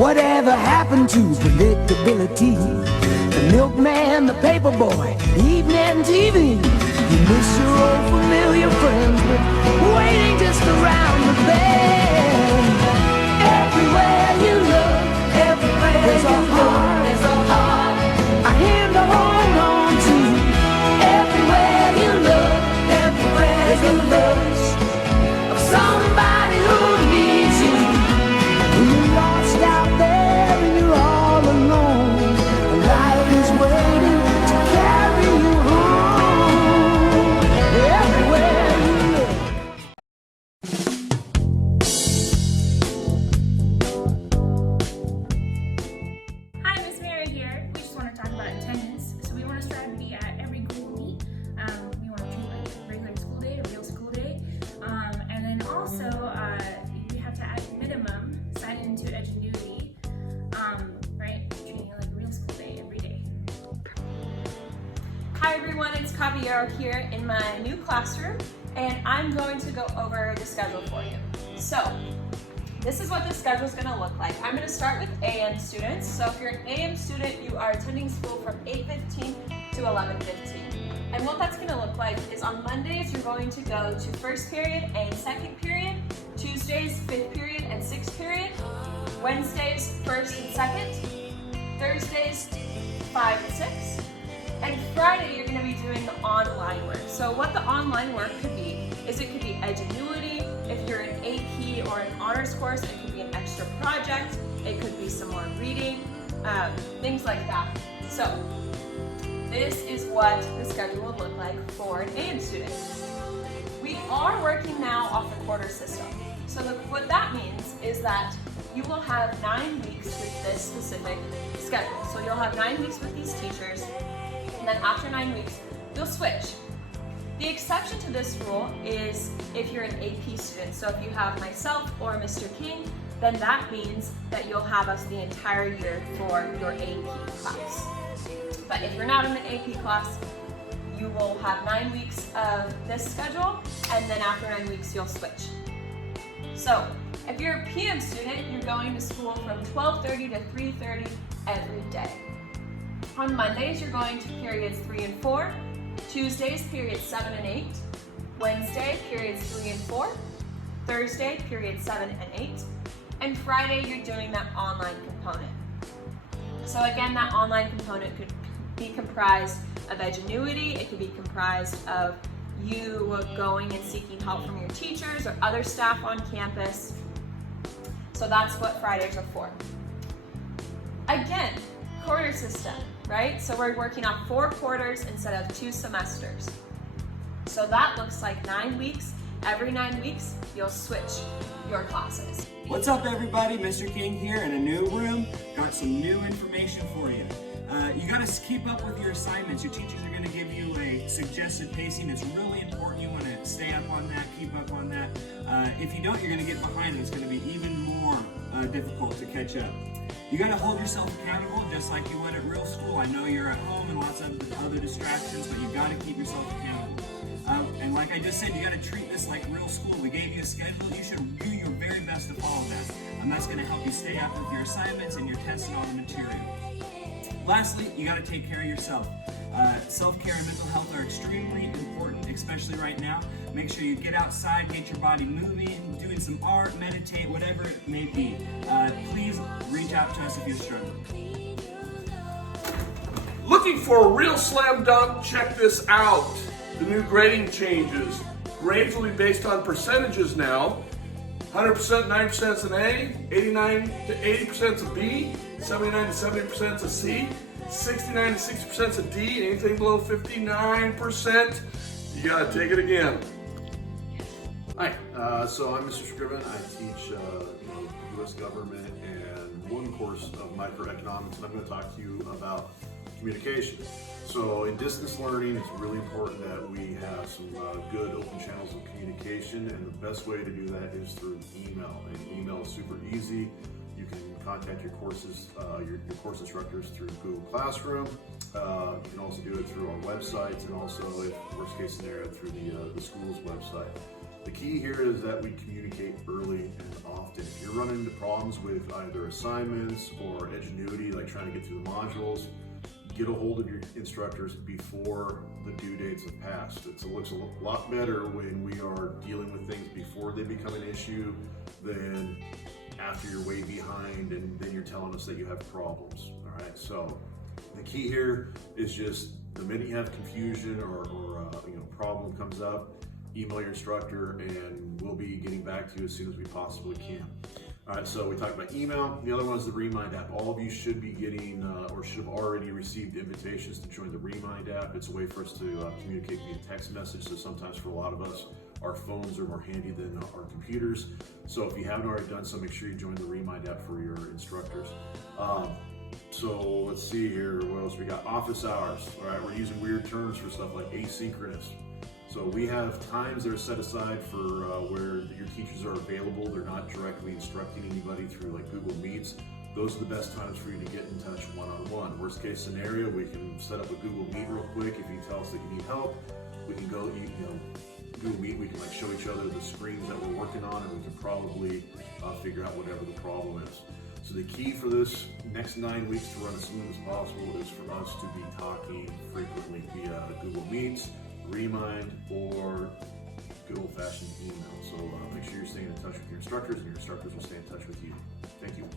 Whatever happened to predictability? The milkman, the paperboy, evening TV. You miss your old familiar friends, but waiting just around the bend. Everywhere you look, everywhere there's a heart, there's a heart, a hand to hold on to. Everywhere you look, everywhere there's a love of somebody who needs you. When you're lost out there and you're all alone, life is waiting to carry you home. Everywhere you look. Hi, Miss Mary here. We just want to talk about attendance. So we want to strive to be at every Google Meet. We want to treat like a regular school day, a real school day. And then also, we have to at minimum sign into Edgenuity, right? Treating it like a real school day every day. Hi everyone, it's Caballero here in my new classroom, and I'm going to go over the schedule for you. So, this is what the schedule is going to look like. I'm going to start with AM students. So if you're an AM student, you are attending school from 8:15 to 11:15. And what that's going to look like is on Mondays, you're going to go to first period and second period, Tuesdays, fifth period and sixth period, Wednesdays, first and second, Thursdays, 5 and 6, and Friday, you're going to be doing the online work. So what the online work could be is it could be Edgenuity. If you're in AP or an honors course, it could be an extra project. It could be some more reading, things like that. So this is what the schedule will look like for an AM student. We are working now off the quarter system. So what that means is that you will have 9 weeks with this specific schedule. So you'll have 9 weeks with these teachers, and then after 9 weeks, you'll switch. The exception to this rule is if you're an AP student. So if you have myself or Mr. King, then that means that you'll have us the entire year for your AP class. But if you're not in the AP class, you will have 9 weeks of this schedule, and then after 9 weeks, you'll switch. So if you're a PM student, you're going to school from 12:30 to 3:30 every day. On Mondays, you're going to periods 3 and 4, Tuesdays, periods 7 and 8, Wednesday, periods 3 and 4, Thursday, periods 7 and 8, and Friday, you're doing that online component. So again, that online component could be comprised of Edgenuity, it could be comprised of you going and seeking help from your teachers or other staff on campus. So that's what Fridays are for. Again, quarter system, right? So we're working on 4 quarters instead of 2 semesters. So that looks like 9 weeks. Every 9 weeks, you'll switch your classes. What's up everybody, Mr. King here in a new room. Got some new information for you. You gotta keep up with your assignments. Your teachers are gonna give you a suggested pacing. It's really important. You wanna stay up on that, keep up on that. If you don't, you're gonna get behind and it's gonna be even more difficult to catch up. You gotta hold yourself accountable just like you would at real school. I know you're at home and lots of other distractions, but you gotta keep yourself accountable. And like I just said, you gotta treat this like real school. We gave you a schedule. You should do your very best to follow that. And that's gonna help you stay up with your assignments and your tests and all the material. Lastly, you gotta take care of yourself. Self-care and mental health are extremely important, especially right now. Make sure you get outside, get your body moving, doing some art, meditate, whatever it may be. Please reach out to us if you're struggling. Looking for a real slam dunk? Check this out. The new grading changes. Grades will be based on percentages now. 100%, 90% is an A, 89 to 80% is a B, 79 to 70% is a C, 69 to 60% is a D, anything below 59%, you gotta take it again. Hi, so I'm Mr. Scriven. I teach U.S. government and one course of microeconomics, and I'm going to talk to you about communication. So in distance learning, it's really important that we have some good open channels of communication, and the best way to do that is through email. And email is super easy. You can contact your courses, your course instructors through Google Classroom. You can also do it through our websites, and also, if worst case scenario, through the school's website. The key here is that we communicate early and often. If you're running into problems with either assignments or Edgenuity, like trying to get through the modules, get a hold of your instructors before the due dates have passed. It looks a lot better when we are dealing with things before they become an issue than after you're way behind and then you're telling us that you have problems. All right, so the key here is just the minute you have confusion or problem comes up, email your instructor and we'll be getting back to you as soon as we possibly can. All right, so we talked about email. The other one is the Remind app. All of you should be getting or should have already received invitations to join the Remind app. It's a way for us to communicate via text message. So sometimes for a lot of us, our phones are more handy than our computers. So if you haven't already done so, make sure you join the Remind app for your instructors. So let's see here, what else we got? Office hours. All right, we're using weird terms for stuff like asynchronous. So we have times that are set aside for where your teachers are available. They're not directly instructing anybody through like Google Meets. Those are the best times for you to get in touch one-on-one. Worst case scenario, we can set up a Google Meet real quick. If you tell us that you need help, we can go, Google Meet, we can like show each other the screens that we're working on and we can probably figure out whatever the problem is. So the key for this next 9 weeks to run as smooth as possible is for us to be talking frequently via Google Meets, Remind, or good old-fashioned email. So make sure you're staying in touch with your instructors and your instructors will stay in touch with you. Thank you.